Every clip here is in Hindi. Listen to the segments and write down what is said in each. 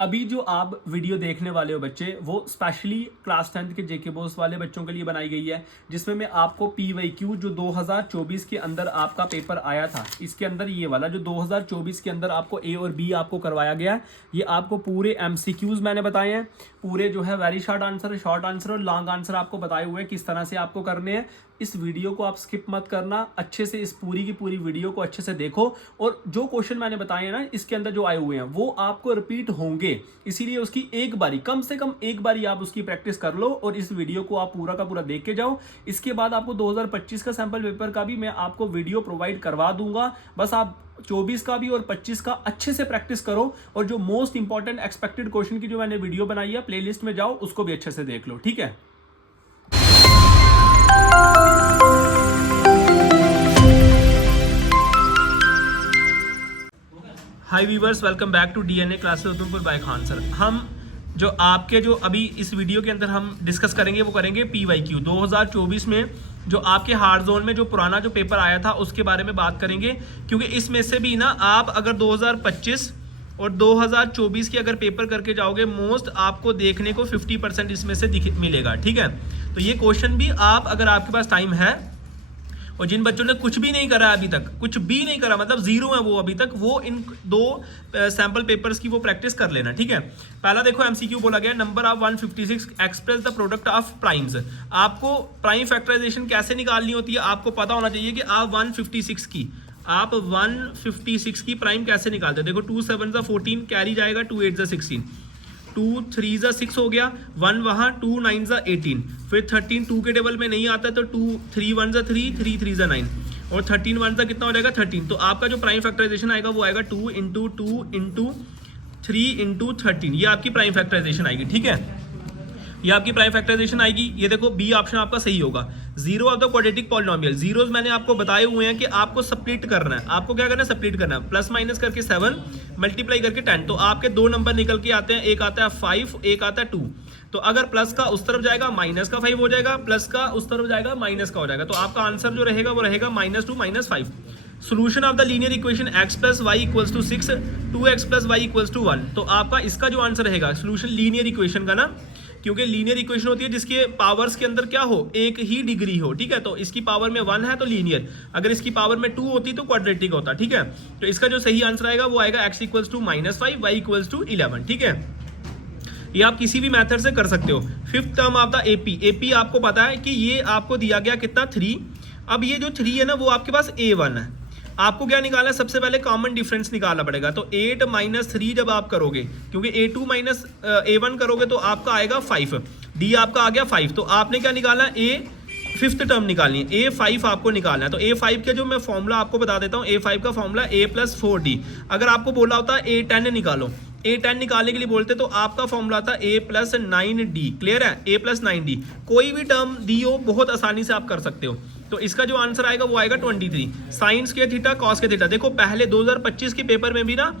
अभी जो आप वीडियो देखने वाले हो बच्चे, वो स्पेशली क्लास 10th के जेके बॉस वाले बच्चों के लिए बनाई गई है, जिसमें मैं आपको पीवाईक्यू जो 2024 के अंदर आपका पेपर आया था, इसके अंदर ये वाला जो 2024 के अंदर आपको ए और बी आपको करवाया गया है, ये आपको पूरे एमसीक्यूज मैंने बताए हैं, पूरे जो है वेरी शॉर्ट आंसर और लॉन्ग आंसर आपको बताए हुए हैं किस तरह से आपको करने हैं। इस वीडियो को आप स्किप मत करना, अच्छे से इस पूरी की पूरी वीडियो को अच्छे से देखो, और जो क्वेश्चन मैंने बताए हैं ना इसके अंदर जो आए हुए हैं वो आपको रिपीट होंगे, इसीलिए उसकी एक बारी, कम से कम एक बारी आप उसकी प्रैक्टिस कर लो और इस वीडियो को आप पूरा का पूरा देख के जाओ। इसके बाद आपको 2025 का सैंपल पेपर का भी मैं आपको वीडियो प्रोवाइड करवा दूंगा, बस आप 24 का भी और 25 का अच्छे से प्रैक्टिस करो, और जो मोस्ट इंपॉर्टेंट एक्सपेक्टेड क्वेश्चन की जो मैंने वीडियो बनाई है प्लेलिस्ट में जाओ, उसको भी अच्छे से देख लो, ठीक है। Hi viewers, welcome back to DNA classes Udhampur by Khan sir. हम जो आपके जो अभी इस वीडियो के अंदर हम डिस्कस करेंगे वो करेंगे पीवाईक्यू 2024 में जो आपके हार्ड जोन में जो पुराना जो पेपर आया था उसके बारे में बात करेंगे, क्योंकि इसमें से भी ना आप अगर 2025 और 2024 की अगर पेपर करके जाओगे, मोस्ट आपको देखने को 50% इसमें से मिलेगा, ठीक है। तो ये क्वेश्चन भी आप, अगर आपके पास टाइम है और जिन बच्चों ने कुछ भी नहीं करा अभी तक, कुछ भी नहीं करा मतलब जीरो है वो अभी तक, वो इन दो सैंपल पेपर्स की वो प्रैक्टिस कर लेना, ठीक है। पहला देखो एमसीक्यू बोला गया, number of 156 express the product of primes. आपको प्राइम फैक्टराइजेशन कैसे निकालनी होती है आपको पता होना चाहिए कि आप 156 की प्राइम कैसे निकालते हैं। देखो 2 7 14 कैरी जाएगा, 2 8 16, 2 3 6 हो गया, 1 वहाँ, 2 9 18, फिर 13 2 के टेबल में नहीं आता तो 2 3 1 3 3 3 9, और 13 1 कितना हो जाएगा 13। तो आपका जो प्राइम फैक्टराइजेशन आएगा वो आएगा 2 इंटू 3 इंटू 13, ये आपकी प्राइम फैक्टराइजेशन आएगी, ठीक है। ये आपकी प्राइम फैक्टराइजेशन आएगी। ये देखो बी ऑप्शन आपका सही होगा। Zero of the quadratic polynomial, zeros मैंने आपको बताए हुए हैं कि आपको स्प्लिट करना है। आपको क्या करना है, स्प्लिट करना है, प्लस माइनस करके 7 मल्टीप्लाई करके 10। तो आपके दो नंबर निकल के आते हैं, एक आता है 5, एक आता है 2। तो अगर प्लस का उस तरफ जाएगा माइनस का 5 हो जाएगा, प्लस का उस तरफ जाएगा माइनस का हो जाएगा। तो आपका आंसर जो रहेगा वो रहेगा -2 -5। Solution of the linear equation x plus y equals to 6, 2x plus y equals to 1। तो आपका इसका जो आंसर रहेगा सोल्यूशन लीनियर इक्वेशन का ना, क्योंकि लीनियर इक्वेशन होती है जिसके पावर्स के अंदर क्या हो, एक ही डिग्री हो, ठीक है। तो इसकी पावर में 1 है तो लीनियर, अगर इसकी पावर में 2 होती तो क्वाड्रेटिक होता, ठीक है। तो इसका जो सही आंसर आएगा वो आएगा x equals to -5, y equals to 11, ठीक है। ये आप किसी भी मेथड से कर सकते हो। Fifth term of the AP आपको पता है कि ये आपको दिया गया कितना 3। अब ये जो 3 है ना वो आपके पास A1 है। आपको क्या निकालना है, सबसे पहले कॉमन डिफरेंस निकालना पड़ेगा। तो 8 - 3 जब आप करोगे, क्योंकि A2 माइनस A1 करोगे तो आपका आएगा 5, D आपका आ गया 5। तो आपने क्या निकालना है, फिफ्थ टर्म निकालनी है, A5 आपको निकालना है। तो A5 का जो मैं फॉर्मूला आपको बता देता हूँ, A5 का फॉर्मूला A + 4D। अगर आपको बोला होता है A10 निकालो, A10 निकालने के लिए बोलते तो आपका फॉर्मूला था A + 9D। क्लियर है, A + 9D। कोई भी टर्म दी हो बहुत आसानी से आप कर सकते हो। तो इसका जो आंसर आएगा वो आएगा 23। साइन स्क्वायर थीटा कॉस के थीटा, देखो पहले 2025 के पेपर में भी ना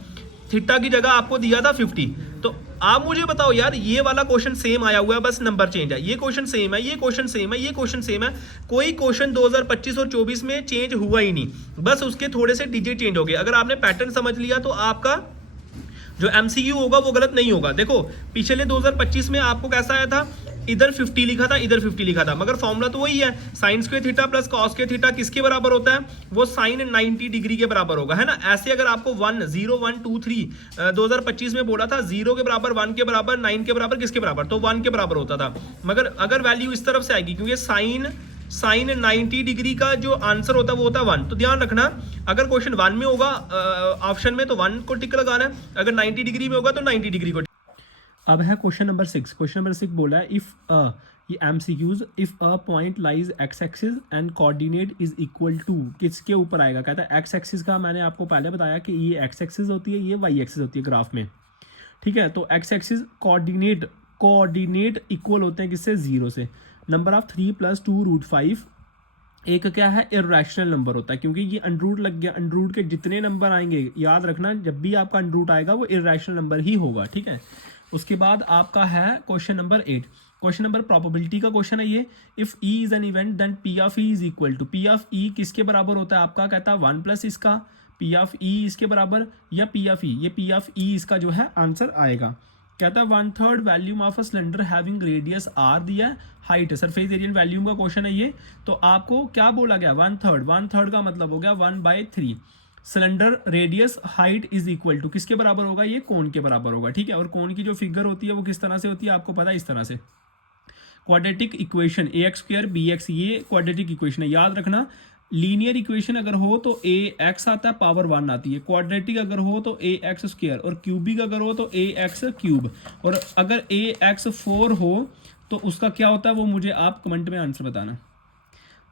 थीटा की जगह आपको दिया था 50। तो आप मुझे बताओ यार, ये वाला क्वेश्चन सेम आया हुआ है, बस नंबर चेंज है। ये क्वेश्चन सेम है, ये क्वेश्चन सेम है, ये क्वेश्चन सेम है। कोई क्वेश्चन 2025 और 24 में चेंज हुआ ही नहीं, बस उसके थोड़े से डिजिट चेंज हो गए। अगर आपने पैटर्न समझ लिया तो आपका जो एमसीक्यू होगा वो गलत नहीं होगा। देखो पिछले 2025 में आपको कैसा आया था, इधर 50 लिखा था, इधर 50 लिखा था, मगर फॉर्मूला तो वही है। Sine square theta plus cos square theta किसके बराबर होता है, वो साइन 90 डिग्री के बराबर होगा, है ना। ऐसे अगर आपको 1 0 1 2 3 2025 में बोला था 0 के बराबर, 1 के बराबर, 9 के बराबर, किसके बराबर, तो 1 के बराबर होता था। मगर अगर वैल्यू इस तरफ से आएगी, क्योंकि साइन 90 डिग्री का जो आंसर होता है वो होता है 1। तो ध्यान रखना, अगर क्वेश्चन 1 में होगा ऑप्शन में तो 1 को टिक लगाना है, अगर 90 डिग्री में होगा तो 90 डिग्री को। अब है क्वेश्चन नंबर 6। क्वेश्चन नंबर 6 बोला है, इफ ये MCQs, if a point lies x axis and coordinate is equal to, किसके ऊपर आएगा। कहता है एक्स एक्सिस का मैंने आपको पहले बताया कि ये एक्स एक्सिस होती है, ये वाई एक्सिस होती है ग्राफ में, ठीक है। तो एक्स एक्सिस कोऑर्डिनेट इक्वल होते हैं किससे, 0 से। नंबर ऑफ 3 + 2 √5 एक क्या है, इर्रेशनल नंबर होता है, क्योंकि ये अंडरूट लग गया। अंडरूट के जितने नंबर आएंगे याद रखना, जब भी आपका अंडरूट आएगा वो इर्रेशनल नंबर ही होगा, ठीक है। उसके बाद आपका है question number 8। Question number probability का क्वेश्चन है ये। If E is an event then P of E is equal to, P of E किसके बराबर होता है आपका, कहता है 1 + इसका पी ऑफ ई इसके बराबर या पी ऑफ ई, ये पी ऑफ ई इसका जो है आंसर आएगा। कहता है 1/3 volume of a cylinder having radius r दिया, हाइट सरफेस एरिया वॉल्यूम का क्वेश्चन है ये। तो आपको क्या बोला गया 1/3 का मतलब हो गया 1/3 cylinder radius height is equal to किसके बराबर होगा, ये कोण के बराबर होगा, ठीक है। और कोण की जो फिगर होती है वो किस तरह से होती है आपको पता है, इस तरह से क्वाड्रेटिक इक्वेशन ax² bx, ये क्वाड्रेटिक इक्वेशन है, याद रखना। लीनियर इक्वेशन अगर हो तो ax आता है पावर 1 आती है, क्वाड्रेटिक अगर हो तो ax², और क्यूबिक अगर हो तो ax³, और अगर ax4 हो तो उसका क्या होता है वो मुझे आप कमेंट में आंसर बताना।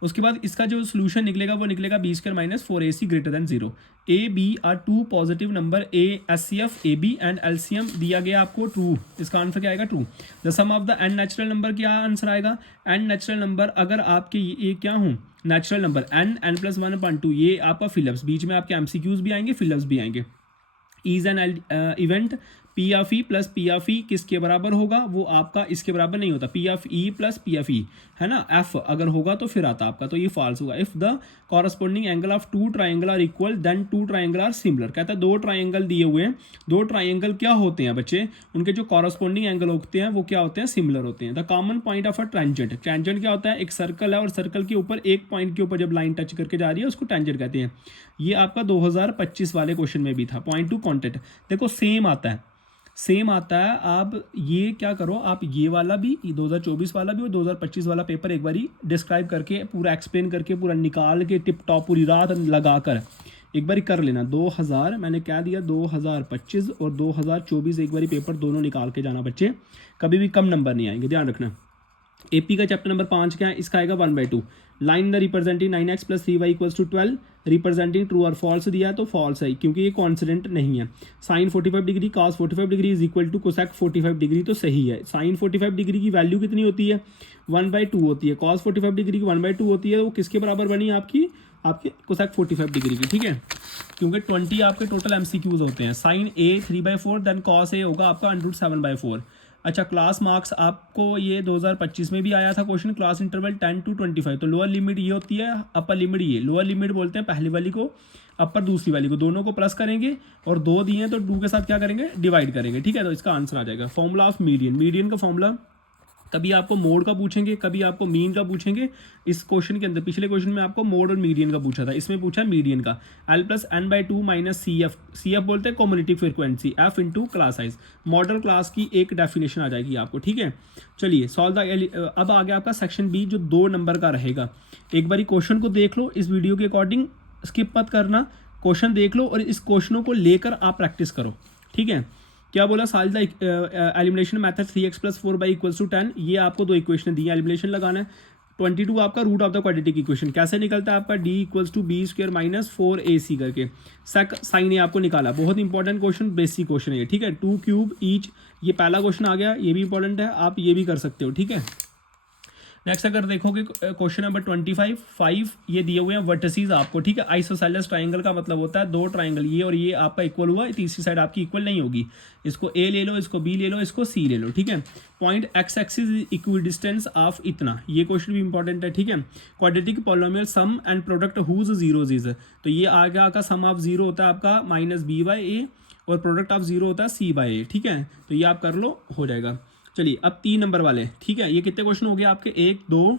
उसके बाद इसका जो सोल्यूशन निकलेगा वो निकलेगा b² - 4ac > 0। a b are two positive number, a SCF ab and LCM दिया गया आपको ट्रू, इसका आंसर क्या आएगा true. The sum of the n natural number क्या आंसर आएगा, n नेचुरल नंबर अगर आपके ये क्या हो नेचुरल नंबर n n+1/2, ये आपका फिलअप्स, बीच में आपके MCQs भी आएंगे फिलअप्स भी आएंगे। Is an event P of E plus P of E किसके बराबर होगा, वो आपका इसके बराबर नहीं होता, P of E plus P of E है ना, एफ अगर होगा तो फिर आता आपका, तो ये फॉल्स होगा। If the corresponding angle of two triangle are equal then two triangle are similar. कहता है दो ट्राइंगल दिए हुए हैं, दो ट्राइंगल क्या होते हैं बच्चे, उनके जो कॉरस्पॉन्डिंग एंगल होते हैं वो क्या होते हैं, सिमिलर होते हैं। The common point of a tangent, tangent क्या होता है, एक सर्कल है और सर्कल के ऊपर एक पॉइंट के ऊपर जब लाइन टच करके जा रही है उसको टेंजेंट कहते हैं। ये आपका 2025 वाले क्वेश्चन में भी था। पॉइंट टू कॉन्टेक्ट देखो सेम आता है, सेम आता है। आप ये क्या करो, आप ये वाला भी 2024 वाला भी और 2025 वाला पेपर एक बारी डिस्क्राइब करके पूरा एक्सप्लेन करके पूरा निकाल के टिप टॉप पूरी रात लगा कर एक बारी कर लेना। 2000 मैंने क्या दिया 2025 और 2024 एक बारी पेपर दोनों निकाल के जाना बच्चे, कभी भी कम नंबर नहीं आएंगे, ध्यान रखना। एपी का चैप्टर नंबर 5 क्या है, इसका आएगा 1/2। Line the representing 9x + 3y = 12, representing true और फॉल्स दिया है तो फॉल्स है क्योंकि ये कॉन्स्टेंट नहीं है। Sine 45 degree cos 45 degree is equal to cosec 45 degree, तो सही है। साइन 45 डिग्री की वैल्यू कितनी होती है 1/2 होती है, cos 45 डिग्री की 1/2 होती है, वो किसके बराबर बनी आपकी, आपके कोसेक 45 डिग्री की, ठीक है। क्योंकि 20 आपके टोटल MCQs होते हैं। Sine a 3/4 then cos a होगा आपका √7/4। अच्छा क्लास मार्क्स आपको ये 2025 में भी आया था क्वेश्चन, क्लास इंटरवल 10 to 25, तो लोअर लिमिट ये होती है, अपर लिमिट ये, लोअर लिमिट बोलते हैं पहली वाली को, अपर दूसरी वाली को, दोनों को प्लस करेंगे और 2 दिए हैं तो 2 के साथ क्या करेंगे डिवाइड करेंगे, ठीक है। तो इसका आंसर आ जाएगा। फॉर्मूला ऑफ मीडियन, मीडियन का फॉर्मूला कभी आपको मोड का पूछेंगे कभी आपको मीन का पूछेंगे। इस क्वेश्चन के अंदर पिछले क्वेश्चन में आपको मोड और मीडियन का पूछा था, इसमें पूछा मीडियन का। L + n/2 - CF, CF बोलते हैं cumulative frequency, F × class size, modal class की एक डेफिनेशन आ जाएगी आपको, ठीक है। चलिए सॉल्व द, अब आ गया आपका सेक्शन बी जो 2 नंबर का रहेगा। एक बारी क्वेश्चन को देख लो, इस वीडियो के अकॉर्डिंग स्किप मत करना, क्वेश्चन देख लो और इस क्वेश्चनों को लेकर आप प्रैक्टिस करो, ठीक है। क्या बोला, solve the elimination method 3x + 4y = 10, ये आपको 2 इक्वेशन दी है, एलिमिनेशन लगाना है। 22 आपका root of the quadratic equation कैसे निकलता है आपका, d = b² - 4ac करके। सेक साइन ए आपको निकाला, बहुत इंपॉर्टेंट क्वेश्चन, बेसिक क्वेश्चन है ये, ठीक है। 2 क्यूब ईच, ये पहला क्वेश्चन आ गया, ये भी इंपॉर्टेंट है, आप ये भी कर सकते हो, ठीक है। नेक्स्ट अगर देखोगे क्वेश्चन नंबर 25 ये दिए हुए हैं वर्टिसेस आपको, ठीक है। आइसोसेलेस ट्राइंगल का मतलब होता है 2 ट्राइंगल, ये और ये आपका इक्वल हुआ, तीसरी साइड आपकी इक्वल नहीं होगी। इसको A ले लो, इसको B ले लो, इसको C ले लो, ठीक है। Point x axis equidistance of इतना, ये क्वेश्चन भी इंपॉर्टेंट है, ठीक है। Quadratic polynomial sum and product whose zeros is, तो ये आगे आपका सम ऑफ 0 होता है आपका -b/a और प्रोडक्ट ऑफ 0 होता है c/a, ठीक है। तो ये आप कर लो, हो जाएगा। चलिए अब 3 नंबर वाले, ठीक है। ये कितने क्वेश्चन हो गए आपके, 1 2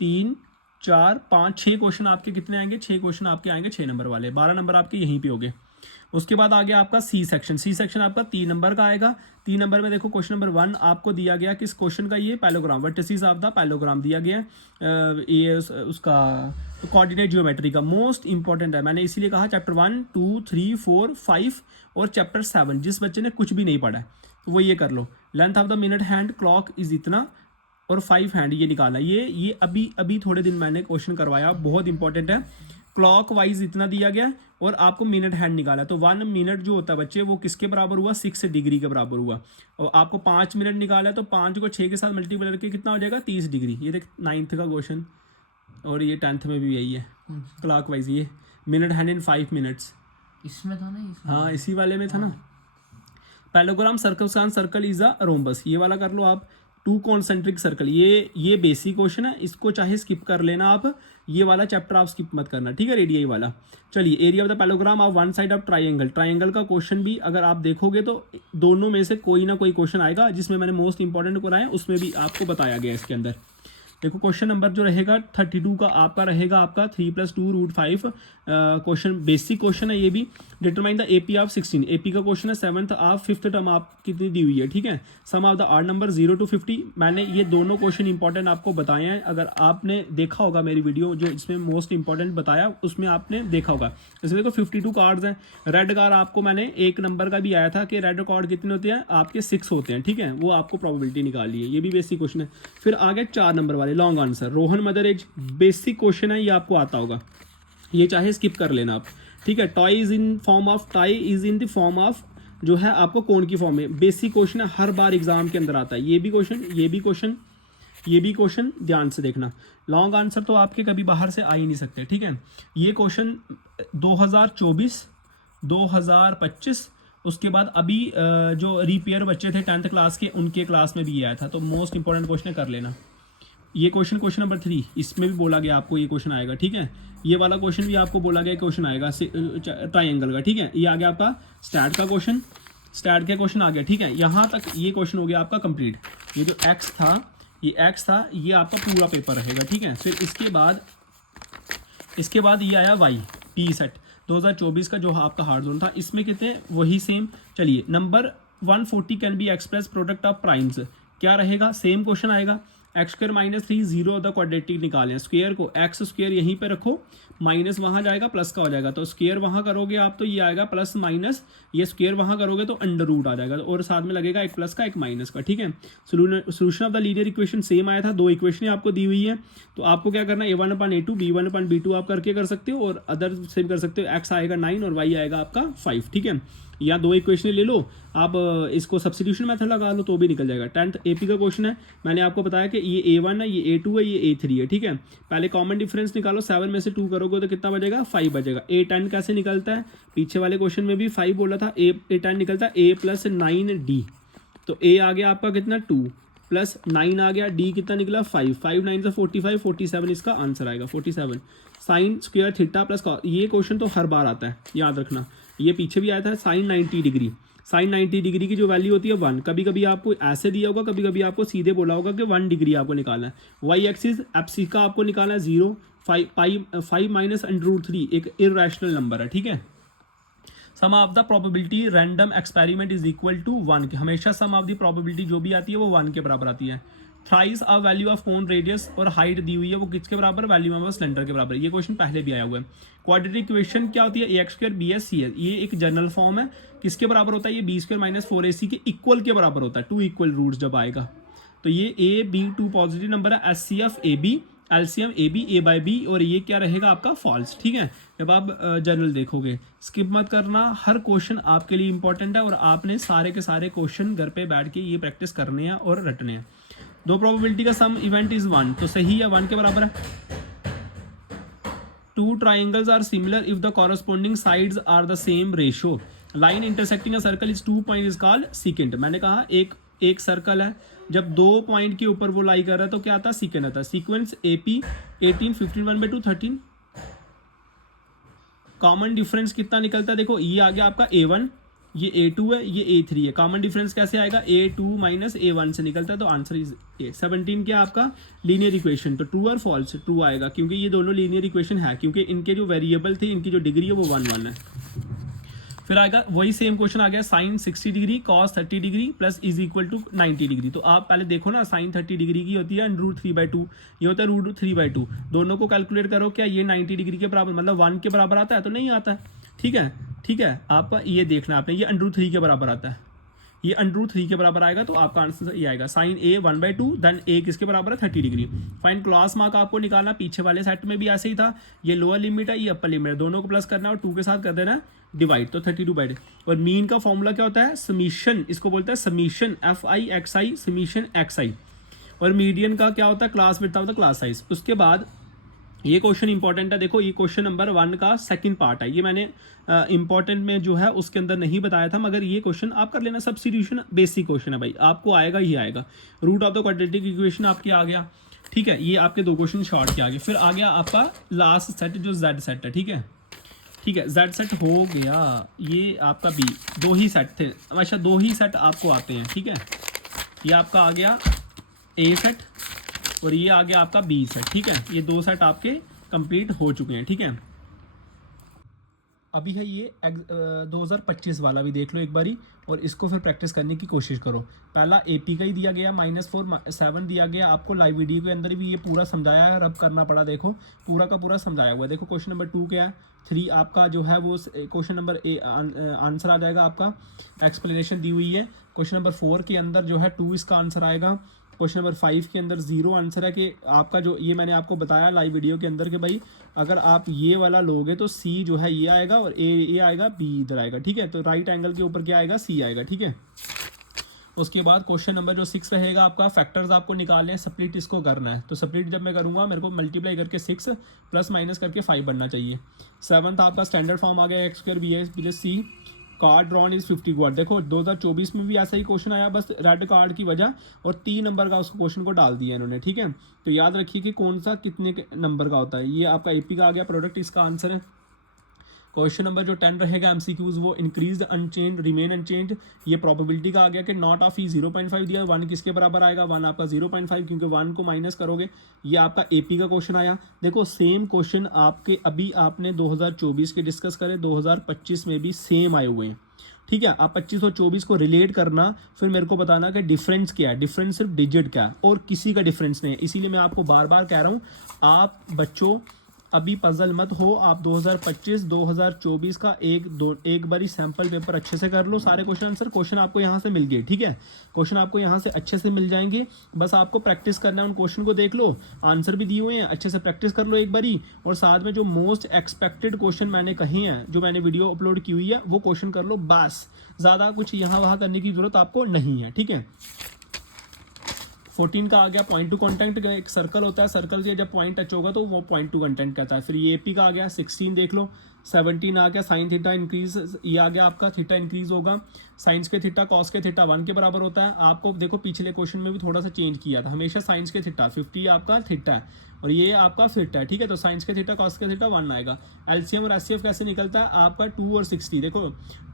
3 4 5 6 क्वेश्चन आपके कितने आएंगे, 6 क्वेश्चन आपके आएंगे 6 नंबर वाले, 12 नंबर आपके यहीं पे हो गए। उसके बाद आ गया आपका सी सेक्शन, सी सेक्शन आपका 3 नंबर का आएगा। 3 नंबर में देखो क्वेश्चन नंबर 1 आपको दिया गया किस क्वेश्चन का, ये parallelogram, vertices of the parallelogram दिया गया ये उसका कोऑर्डिनेट ज्योमेट्री का, मोस्ट इंपॉर्टेंट है। मैंने इसीलिए कहा चैप्टर 1 2 3 4 5 और चैप्टर 7 जिस बच्चे ने कुछ भी नहीं पढ़ा है तो वो ये कर लो। Length of the minute hand clock is इतना और 5 हैंड ये निकालना, ये अभी थोड़े दिन मैंने क्वेश्चन करवाया, बहुत इंपॉर्टेंट है। क्लॉक वाइज इतना दिया गया और आपको मिनट हैंड निकाला, तो 1 मिनट जो होता है बच्चे वो किसके बराबर हुआ, 6 डिग्री के बराबर हुआ। और आपको 5 मिनट निकाला तो 5 को 6 के साथ मल्टीप्लाई करके कितना हो जाएगा 30 डिग्री। ये देख 9th का क्वेश्चन और ये 10th में भी यही है क्लॉक वाइज, ये मिनट हैंड इन 5 मिनट्स इसमें था ना, हाँ इसी वाले में था ना। Parallelogram circle is a rhombus, ये वाला कर लो आप। टू कॉन्सेंट्रिक सर्कल, ये बेसिक क्वेश्चन है, इसको चाहे स्किप कर लेना आप, ये वाला चैप्टर आप स्किप मत करना, ठीक है, रेडियाई वाला। चलिए area of the parallelogram of one side of triangle, triangle का क्वेश्चन भी अगर आप देखोगे तो दोनों में से कोई ना कोई क्वेश्चन आएगा, जिसमें मैंने मोस्ट इंपॉर्टेंट कराया उसमें भी आपको बताया गया इसके अंदर। देखो क्वेश्चन नंबर जो रहेगा 32 का आपका रहेगा आपका 3 + 2√5 क्वेश्चन, बेसिक क्वेश्चन है ये भी। Determine the AP of 16, AP का क्वेश्चन है 7th ऑफ 5th टर्म आप कितनी दी हुई है, ठीक है। Sum of the odd number 0 to 50, मैंने ये दोनों क्वेश्चन इंपॉर्टेंट आपको बताए हैं, अगर आपने देखा होगा मेरी वीडियो जो इसमें मोस्ट इंपॉर्टेंट बताया उसमें आपने देखा होगा। इसमें देखो 52 कार्ड्स हैं, रेड कार्ड आपको मैंने 1 नंबर का भी आया था कि रेड कार्ड कितने होते हैं आपके 6 होते हैं, ठीक है, वो आपको प्रोबेबिलिटी निकाली है, ये भी बेसिक क्वेश्चन है। फिर आगे 4 नंबर वाले long answer, Rohan mother age, basic question है, ये आपको आता होगा, ये चाहे स्किप कर लेना आप, ठीक है। Toy is in form of, tie is in the form of, जो है आपको कौन की फॉर्म में, बेसिक क्वेश्चन है, हर बार एग्जाम के अंदर आता है, ये भी क्वेश्चन, ये भी क्वेश्चन, ये भी क्वेश्चन, ध्यान से देखना। लॉन्ग आंसर तो आपके कभी बाहर से आ ही नहीं सकते, ठीक है। ये क्वेश्चन 2024, 2025, उसके बाद अभी जो रिपेयर बच्चे थे 10th क्लास के, उनके क्लास में भी ये आया था, तो मोस्ट इंपॉर्टेंट क्वेश्चन कर लेना। ये क्वेश्चन नंबर 3, इसमें भी बोला गया आपको ये क्वेश्चन आएगा, ठीक है। ये वाला क्वेश्चन भी आपको बोला गया क्वेश्चन आएगा ट्राइंगल का, ठीक है। ये आ गया आपका स्टैट का क्वेश्चन, स्टैट का क्वेश्चन आ गया, ठीक है। यहाँ तक ये क्वेश्चन हो गया आपका कंप्लीट। ये जो एक्स था, ये आपका पूरा पेपर रहेगा, ठीक है। फिर इसके बाद ये आया वाई पी सेट 2024 का, जो आपका हार्ड जोन था, इसमें कितने वही सेम। चलिए number 140 can be express product of primes, क्या रहेगा, सेम क्वेश्चन आएगा। x² - 3 0 द क्वाड्रेटिक निकालें, स्क्वायर को x² यहीं पे रखो, माइनस वहाँ जाएगा प्लस का हो जाएगा, तो स्क्वायर वहाँ करोगे आप तो ये आएगा प्लस माइनस, ये स्क्वायर वहाँ करोगे तो अंडर रूट आ जाएगा, और साथ में लगेगा एक प्लस का एक माइनस का, ठीक है। Solution of the linear equation same आया था, 2 इक्वेशन आपको दी हुई है, तो आपको क्या करना है, a1/a2 b1/b2 आप करके कर सकते हो, और अदर सेम कर सकते हो। x आएगा 9 और y आएगा आपका 5, ठीक है। या 2 इक्वेशन ले लो आप, इसको सब्स्टिट्यूशन मेथड लगा लो तो भी निकल जाएगा। 10th AP का क्वेश्चन है, मैंने आपको बताया कि ये A1 है, ये A2 है, ये A3 है, ठीक है। पहले कॉमन डिफरेंस निकालो, 7 में से 2 करोगे तो कितना बचेगा, 5 बचेगा। A10 कैसे निकलता है, पीछे वाले क्वेश्चन में भी 5 बोला था, A10 निकलता है A + 9D, तो A आ गया आपका कितना 2 + 9 आ गया, D कितना निकला 5, 5 9 से 45, 47 इसका आंसर आएगा 47। Sine square theta plus cos, ये क्वेश्चन तो हर बार आता है, याद रखना। ये पीछे भी आया था, साइन 90 डिग्री, साइन 90 डिग्री की जो वैल्यू होती है 1, कभी कभी आपको ऐसे दिया होगा, कभी कभी आपको सीधे बोला होगा कि 1 डिग्री आपको निकालना है। वाई एक्सिस एप्सी का आपको निकालना है 0, 5 माइनस √3 एक इरेशनल नंबर है, ठीक है। Sum of the probability random experiment is equal to 1, हमेशा सम ऑफ द प्रोबेबिलिटी जो भी आती है वो 1 के बराबर आती है। Thrice a value of cone radius, और हाइट दी हुई है वो किसके बराबर, वैल्यू ऑफ सिलेंडर के बराबर, ये क्वेश्चन पहले भी आया हुआ है। क्वाड्रेटिक इक्वेशन क्या होती है, ax² bs cs, ये एक जनरल फॉर्म है, किसके बराबर होता है, ये b² - 4ac के इक्वल के बराबर होता है, 2 इक्वल रूट्स जब आएगा तो ये a b 2 पॉजिटिव नंबर है, SCF AB, LCM AB a/b, और ये क्या रहेगा आपका फॉल्स, ठीक है। जब आप जनरल देखोगे, स्किप मत करना, हर क्वेश्चन आपके लिए इंपॉर्टेंट है, और आपने सारे के सारे क्वेश्चन घर पे बैठ के ये प्रैक्टिस करने हैं और रटने हैं। 2 प्रोबेबिलिटी का सम इवेंट इज 1, तो सही है, 1 के बराबर है। 2 triangles are similar if the corresponding sides are the same ratio. Line intersecting a circle is 2 point is called secant. मैंने कहा एक सर्कल है, जब 2 पॉइंट के ऊपर वो लाई कर रहा है तो क्या आता है, सीकेंट आता है। सीक्वेंस AP 18 15 1/2 13, कॉमन डिफरेंस कितना निकलता है, देखो ये आ गया आपका A1, ये A2 है, ये A3 है, कॉमन डिफरेंस कैसे आएगा, A2 - A1 से निकलता है, तो आंसर इज A। 17 क्या आपका लीनियर इक्वेशन, तो ट्रू और फॉल्स, ट्रू आएगा क्योंकि ये दोनों लीनियर इक्वेशन है, क्योंकि इनके जो वेरिएबल थे, इनकी जो डिग्री है वो 1 1 है। फिर आएगा वही सेम क्वेश्चन आ गया, sine 60 degree cos 30 degree plus is equal to 90 degree, तो आप पहले देखो ना, साइन 30 डिग्री की होती है √3/2, ये होता है √3/2, दोनों को कैलकुलेट करो, क्या ये 90 डिग्री के बराबर मतलब 1 के बराबर आता है, तो नहीं आता है, ठीक है, ठीक है। आपका ये देखना आपने, ये √3 के बराबर आता है, ये √3 के बराबर आएगा, तो आपका आंसर ये आएगा, साइन A 1/2, देन A किसके बराबर है 30 डिग्री। फाइन क्लॉस मार्क आपको निकालना, पीछे वाले सेट में भी ऐसे ही था, ये लोअर लिमिट है, ये अपर लिमिट है, दोनों को प्लस करना है और 2 के साथ कर देना डिवाइड, तो 32/। और मीन का फॉर्मूला क्या होता है, समीशन, इसको बोलते हैं summation, FI XI summation XI, और मीडियन का क्या होता है, क्लास विड्थ होता है, क्लास साइज। उसके बाद ये क्वेश्चन इंपॉर्टेंट है। देखो ये क्वेश्चन नंबर 1 का सेकंड पार्ट है, ये मैंने इंपॉर्टेंट में जो है उसके अंदर नहीं बताया था, मगर ये क्वेश्चन आप कर लेना। सब्स्टिट्यूशन बेसिक क्वेश्चन है भाई, आपको आएगा ही आएगा। Root of the quadratic equation आपकी आ गया, ठीक है। ये आपके 2 क्वेश्चन शॉर्ट के आ गए। फिर आ गया आपका लास्ट सेट जो जेड सेट है, ठीक है, ठीक है। जेड सेट हो गया, ये आपका बी, 2 ही सेट थे, अच्छा 2 ही सेट आपको आते हैं, ठीक है। ये आपका आ गया ए सेट और ये आ गया आपका बी सेट, ठीक है। ये 2 सेट आपके कंप्लीट हो चुके हैं, ठीक है। अभी है ये 2025 वाला भी देख लो एक बारी, और इसको फिर प्रैक्टिस करने की कोशिश करो। पहला एपी का ही दिया गया, -4 7 दिया गया आपको। लाइव वीडियो के अंदर भी ये पूरा समझाया है, रब करना पड़ा, देखो पूरा का पूरा समझाया हुआ है। देखो क्वेश्चन नंबर 2 क्या है, 3 आपका जो है वो क्वेश्चन नंबर आंसर आ जाएगा आपका, एक्सप्लेनेशन दी हुई है। क्वेश्चन नंबर 4 के अंदर जो है 2 इसका आंसर आएगा। क्वेश्चन नंबर 5 के अंदर 0 आंसर है कि आपका जो ये मैंने आपको बताया लाइव वीडियो के अंदर कि भाई अगर आप ये वाला लोगे तो सी जो है ये आएगा और ए आएगा, बी इधर आएगा, ठीक है। तो राइट एंगल के ऊपर क्या आएगा, सी आएगा, ठीक है। उसके बाद क्वेश्चन नंबर जो 6 रहेगा आपका, फैक्टर्स आपको निकालने हैं, स्प्लिट इसको करना है। तो स्प्लिट जब मैं करूँगा मेरे को मल्टीप्लाई करके 6 प्लस माइनस करके 5 बनना चाहिए। 7th आपका स्टैंडर्ड फॉर्म आ गया x² bx + c, card drawn is 50 quad. देखो 2024 में भी ऐसा ही क्वेश्चन आया, बस रेड कार्ड की वजह, और 3 नंबर का उस क्वेश्चन को डाल दिया इन्होंने, ठीक है। तो याद रखिए कि कौन सा कितने नंबर का होता है। ये आपका एपी का आ गया, प्रोडक्ट इसका आंसर है। क्वेश्चन नंबर जो 10 रहेगा एमसीक्यूज, वो इंक्रीज अनचेंज रिमेन अनचेंज। ये प्रोबेबिलिटी का आ गया कि नॉट ऑफ ई 0.5 दिया, 1 किसके बराबर आएगा, 1 आपका 0.5, क्योंकि 1 को माइनस करोगे। ये आपका एपी का क्वेश्चन आया। देखो सेम क्वेश्चन आपके अभी आपने 2024 के डिस्कस करे, 2025 में भी सेम आए हुए हैं, ठीक है। आप 25 और 24 को रिलेट करना, फिर मेरे को बताना कि डिफरेंस क्या है। डिफरेंस सिर्फ डिजिट क्या है, और किसी का डिफरेंस नहीं है। इसीलिए मैं आपको बार बार कह रहा हूँ, आप बच्चों अभी पजल मत हो। आप 2025 2024 का एक बारी सैंपल पेपर अच्छे से कर लो, सारे क्वेश्चन आंसर। क्वेश्चन आपको यहाँ से मिल गए, ठीक है। क्वेश्चन आपको यहाँ से अच्छे से मिल जाएंगे, बस आपको प्रैक्टिस करना है। उन क्वेश्चन को देख लो, आंसर भी दिए हुए हैं, अच्छे से प्रैक्टिस कर लो एक बारी। और साथ में जो मोस्ट एक्सपेक्टेड क्वेश्चन मैंने कहे हैं, जो मैंने वीडियो अपलोड की हुई है, वो क्वेश्चन कर लो बस। ज़्यादा कुछ यहाँ वहाँ करने की जरूरत आपको नहीं है, ठीक है। 14 का आ गया पॉइंट टू कंटेंट, एक सर्कल होता है, सर्कल से जब पॉइंट टच होगा तो वो पॉइंट टू कंटेंट कहता है। फिर ये एपी का आ गया। 16 देख लो। 17 आ गया साइन थीटा इंक्रीज, ये आ गया आपका थीटा इंक्रीज होगा। साइंस के थीटा कॉस के थीटा 1 के बराबर होता है। आपको देखो पिछले क्वेश्चन में भी थोड़ा सा चेंज किया था, हमेशा साइंस के थीटा 50 आपका थीटा है और ये आपका फिट है, ठीक है। तो साइंस के थीटा कॉस के थीटा 1 आएगा। एलसीएम और एचसीएफ कैसे निकलता है आपका, 2 और 60। देखो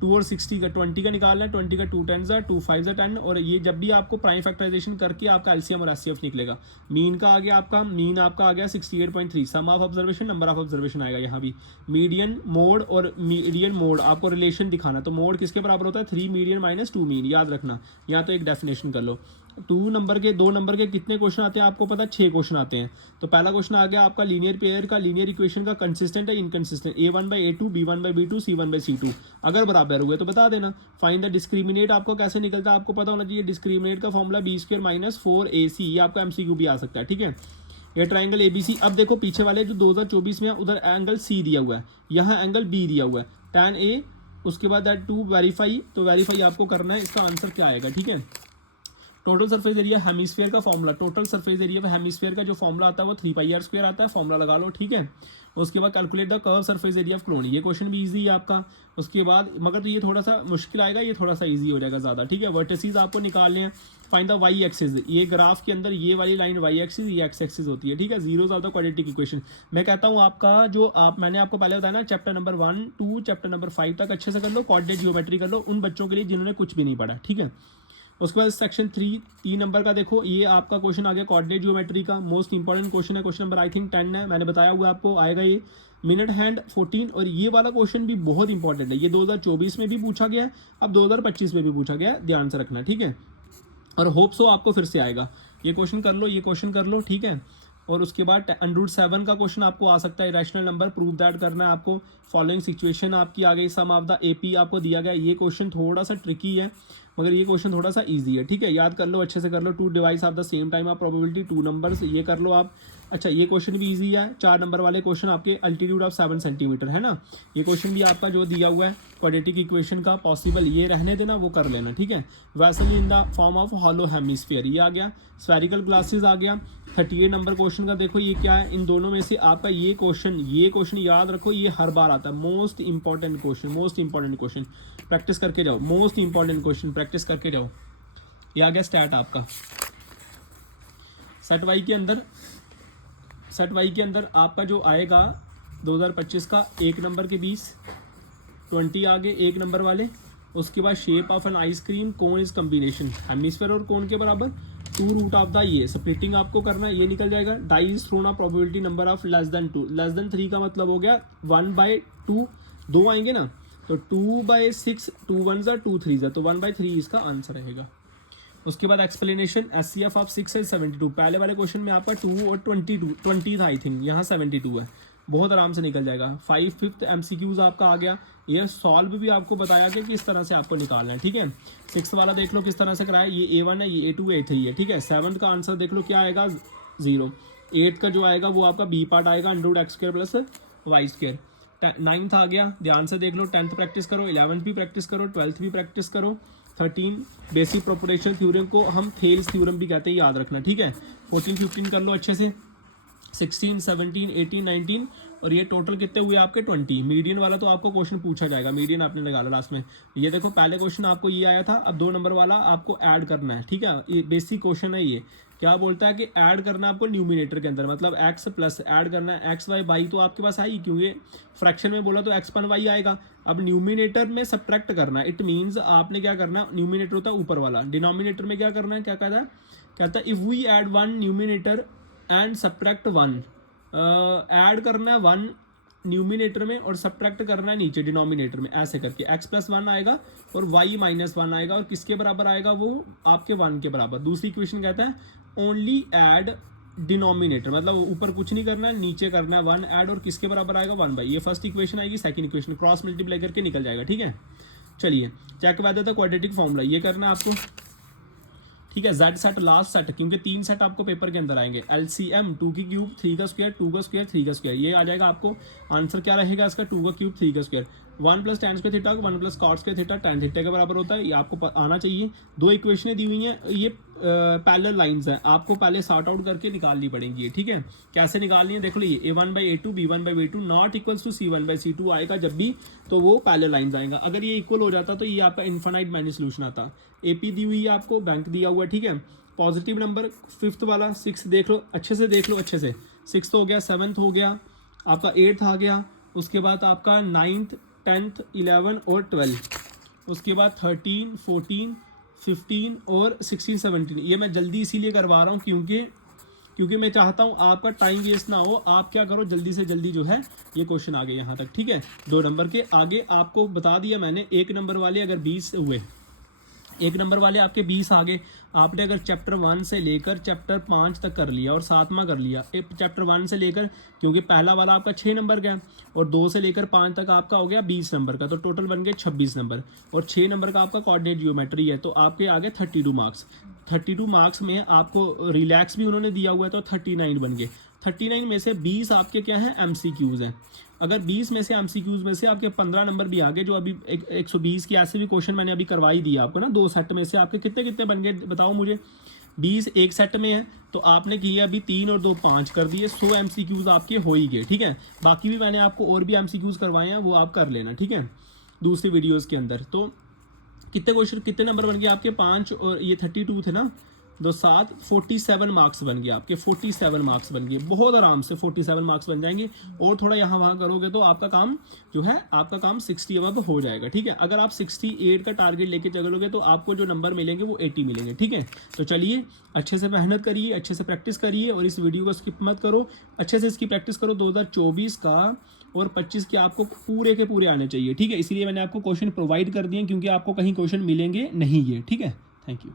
2 और 60 का 20 का निकालना है, 20 का 2 10 2 5 10, और ये जब भी आपको प्राइम फैक्टराइजेशन करके आपका एलसीएम और एचसीएफ निकलेगा। मीन का आ गया आपका, मीन आपका आ गया 68.3। Sum of observation, number of observation आएगा यहाँ भी। मीडियन मोड और मीडियन मोड आपको रिलेशन दिखाना, तो मोड किसके बराबर होता है, 3 मीडियन माइनस 2 मीन, याद रखना। यहाँ तो एक डेफिनेशन कर लो। 2 नंबर के कितने क्वेश्चन आते हैं आपको पता, 6 क्वेश्चन आते हैं। तो पहला क्वेश्चन आ गया आपका लीनियर पेयर का, लीनियर इक्वेशन का कंसिस्टेंट है इनकंसिस्टेंट, a1/a2 b1/b2 c1/c2 अगर बराबर हुए तो बता देना। फाइंड द डिस्क्रिमिनेट आपको कैसे निकलता है आपको पता होना चाहिए। डिस्क्रिमिनेट का फॉर्मूला b² - 4ac, ये आपका एमसीक्यू भी आ सकता है, ठीक है। ये ट्राइंगल एबीसी, अब देखो पीछे वाले जो 2024 में है उधर एंगल सी दिया हुआ है, यहाँ एंगल बी दिया हुआ है, tan a, उसके बाद दैट 2 वेरीफाई, तो वेरीफाई आपको करना है, इसका आंसर क्या आएगा, ठीक है। टोटल सरफेस एरिया हेमिस्फीयर का formula, total surface area hemisphere का जो फॉर्मूला आता है वो 3πr² आता है, फॉर्मूला लगा लो, ठीक है। उसके बाद calculate the curve surface area of clone, ये क्वेश्चन भी इजी है आपका। उसके बाद मगर तो ये थोड़ा सा मुश्किल आएगा, ये थोड़ा सा इजी हो जाएगा ज़्यादा, ठीक है। वर्टिसेस आपको निकालने हैं। फाइंड द वाई एक्सिस, ये ग्राफ के अंदर ये वाली लाइन वाई एक्सिस, ये एक्स एक्सिस होती है, ठीक है। Zeros of the quadratic equation, मैं कहता हूँ आपका जो मैंने आपको पहले बताया ना, चैप्टर नंबर 1 2 चैप्टर नंबर 5 तक अच्छे से कर लो, कोऑर्डिनेट जियोमेट्री कर लो उन बच्चों के लिए जिन्होंने कुछ भी नहीं पढ़ा, ठीक है। उसके बाद सेक्शन 3 नंबर का देखो, ये आपका क्वेश्चन आ गया कोऑर्डिनेट ज्योमेट्री का, मोस्ट इंपॉर्टेंट क्वेश्चन है। क्वेश्चन नंबर आई थिंक 10 है, मैंने बताया हुआ आपको आएगा ये। मिनट हैंड 14, और ये वाला क्वेश्चन भी बहुत इंपॉर्टेंट है, ये 2024 में भी पूछा गया है, अब 2025 में भी पूछा गया है, ध्यान से रखना, ठीक है। और होप सो आपको फिर से आएगा, ये क्वेश्चन कर लो, ये क्वेश्चन कर लो, ठीक है। और उसके बाद √7 का क्वेश्चन आपको आ सकता है, रैशनल नंबर प्रूव दैट करना है आपको। फॉलोइंग सिचुएशन आपकी आ गई, सम ऑफ द एपी आपको दिया गया, ये क्वेश्चन थोड़ा सा ट्रिकी है मगर ये क्वेश्चन थोड़ा सा इजी है, ठीक है। याद कर लो, अच्छे से कर लो। 2 device of the same time of probability, 2 numbers, ये कर लो आप। अच्छा ये क्वेश्चन भी इजी है, 4 नंबर वाले क्वेश्चन आपके अल्टीट्यूड ऑफ 7 सेंटीमीटर है ना, ये क्वेश्चन भी आपका जो दिया हुआ है क्वाड्रेटिक इक्वेशन का पॉसिबल, ये रहने देना, वो कर लेना, ठीक है। Vessel in the form of hollow hemisphere ये आ गया, स्फेरिकल ग्लासेस आ गया। 38 नंबर क्वेश्चन का देखो ये क्या है, इन दोनों में से आपका ये क्वेश्चन याद रखो, ये हर बार आता है, मोस्ट इंपॉर्टेंट क्वेश्चन, प्रैक्टिस करके जाओ, मोस्ट इंपॉर्टेंट क्वेश्चन प्रैक्टिस करके जाओ। ये आ गया स्टैट आपका, सेट वाई के अंदर आपका जो आएगा 2025 का 1 नंबर के 20 आगे 1 नंबर वाले, उसके बाद shape of an ice cream cone is combination, hemisphere और कोन के बराबर 2 रूट ऑफ द, ये स्प्लिटिंग आपको करना है, ये निकल जाएगा। Die is thrown of probability number of less than 2, less than 3 का मतलब हो गया 1/2, 2 आएंगे ना, तो 2/6, 2 1s 2 3s, तो 1/3 इसका आंसर रहेगा। उसके बाद एक्सप्लेनेशन, SCF ऑफ 6 है 72, पहले वाले क्वेश्चन में आपका 2 और 20 था आई थिंक, यहाँ 72 है, बहुत आराम से निकल जाएगा। 5th MCQs आपका आ गया, ये सॉल्व भी आपको बताया गया कि इस तरह से आपको निकालना है, ठीक है। 6th वाला देख लो किस तरह से कराया, ये A1 है, ये A2 A3 है, ठीक है। 7th का आंसर देख लो क्या आएगा 0, 8th का जो आएगा वो आपका B पार्ट आएगा √x² + y²। 9th आ गया, ध्यान से देख लो, 10th प्रैक्टिस करो, 11th भी प्रैक्टिस करो, 12th भी प्रैक्टिस करो। 13 बेसिक प्रोपोर्शन थ्योरम को हम थेल्स थ्योरम भी कहते हैं, याद रखना, ठीक है। 14 15 कर लो अच्छे से, 16 17 18 19, और ये टोटल कितने हुए आपके 20। मीडियन वाला तो आपको क्वेश्चन पूछा जाएगा, मीडियन आपने निकाला लास्ट में। ये देखो पहले क्वेश्चन आपको ये आया था, अब 2 नंबर वाला आपको ऐड करना है, ठीक है। ये बेसिक क्वेश्चन है, ये क्या बोलता है कि ऐड करना है आपको न्यूमिनेटर के अंदर, मतलब x प्लस ऐड करना है x y तो आपके पास आई, क्योंकि फ्रैक्शन में बोला तो x + y आएगा। अब न्यूमिनेटर में सब्ट्रैक्ट करना है, इट मीन्स आपने क्या करना है, न्यूमिनेटर होता है ऊपर वाला, डिनोमिनेटर में क्या करना है, क्या कहता है if we add 1 numerator and subtract 1, add करना है 1 न्यूमिनेटर में और सब्ट्रैक्ट करना है नीचे डिनोमिनेटर में, ऐसे करके x + 1 आएगा और y - 1 आएगा, और किसके बराबर आएगा, वो आपके 1 के बराबर। दूसरी इक्वेशन कहता है ओनली ऐड डिनोमिनेटर, मतलब ऊपर कुछ नहीं करना है, नीचे करना है 1 ऐड, और किसके बराबर आएगा 1/, ये फर्स्ट इक्वेशन आएगी। सेकंड इक्वेशन क्रॉस मल्टीप्लाई करके निकल जाएगा, ठीक है। चलिए check whether the quadratic formula, ये करना है आपको, ठीक है। Z सेट लास्ट सेट, क्योंकि 3 सेट आपको पेपर के अंदर आएंगे। LCM 2 की क्यूब 3 का स्क्वायर, 2 का स्क्वायर 3 का स्क्वायर, ये आ जाएगा आपको। आंसर क्या रहेगा इसका, 2 का क्यूब 3 का स्क्वायर। 1 + tan² θ 1 + cot² θ tan θ के बराबर होता है, ये आपको आना चाहिए। 2 इक्वेशनें दी हुई हैं, ये पैरेलल लाइंस हैं, आपको पहले सॉर्ट आउट करके निकालनी पड़ेंगी, ठीक है। कैसे निकालनी है देख लीजिए, A1/A2 B1/B2 not equals to C1/C2 आएगा जब भी, तो वो पैरेलल लाइंस आएगा। अगर ये इक्वल हो जाता तो ये आपका इन्फिनाइट मैनी सोल्यूशन आता। AP दी हुई है आपको, बैंक दिया हुआ है, ठीक है। पॉजिटिव नंबर 5th वाला 6 देख लो अच्छे से, देख लो अच्छे से, 6th हो गया, 7th हो गया, आपका 8th आ गया, उसके बाद आपका 9th 10th 11 और 12, उसके बाद 13 14 15 और 16 17। ये मैं जल्दी इसीलिए करवा रहा हूँ क्योंकि मैं चाहता हूँ आपका टाइम वेस्ट ना हो, आप क्या करो जल्दी से जल्दी जो है ये क्वेश्चन आ गए यहाँ तक, ठीक है। 2 नंबर के आगे आपको बता दिया मैंने, 1 नंबर वाले अगर 20 हुए, 1 नंबर वाले आपके 20 आगे, आपने अगर चैप्टर 1 से लेकर चैप्टर 5 तक कर लिया और 7वां कर लिया, चैप्टर 1 से लेकर, क्योंकि पहला वाला आपका 6 नंबर का है, और 2 से लेकर 5 तक आपका हो गया 20 नंबर का, तो टोटल बन गए 26 नंबर, और 6 नंबर का आपका कोऑर्डिनेट ज्योमेट्री है, तो आपके आगे 32 मार्क्स। 32 मार्क्स में आपको रिलैक्स भी उन्होंने दिया हुआ है, तो 39 बन गए। 39 में से 20 आपके क्या हैं, MCQs हैं। अगर 20 में से MCQs में से आपके 15 नंबर भी आ गए, जो अभी 120 की ऐसे भी क्वेश्चन मैंने अभी करवाई दिया आपको ना, 2 सेट में से आपके कितने कितने बन गए बताओ मुझे। 20 एक सेट में है, तो आपने किया अभी 3 और 2 5 कर दिए, 100 MCQs आपके हो ही गए, ठीक है। बाकी भी मैंने आपको और भी MCQs करवाए हैं, वो आप कर लेना, ठीक है, दूसरी वीडियोज़ के अंदर। तो कितने क्वेश्चन, कितने नंबर बन गए आपके, 5 और ये 32 थे ना, 2 7 47 मार्क्स बन गए आपके, 47 मार्क्स बन गए, बहुत आराम से 47 मार्क्स बन जाएंगे। और थोड़ा यहाँ वहाँ करोगे तो आपका काम जो है, आपका काम 60 अब हो जाएगा, ठीक है। अगर आप 68 का टारगेट लेके चलोगे तो आपको जो नंबर मिलेंगे वो 80 मिलेंगे, ठीक है। तो चलिए अच्छे से मेहनत करिए, अच्छे से प्रैक्टिस करिए, और इस वीडियो को स्किप मत करो, अच्छे से इसकी प्रैक्टिस करो। 2024 का और 25 के आपको पूरे के पूरे आने चाहिए, ठीक है। इसलिए मैंने आपको क्वेश्चन प्रोवाइड कर दिए, क्योंकि आपको कहीं क्वेश्चन मिलेंगे नहीं ये, ठीक है। Thank you.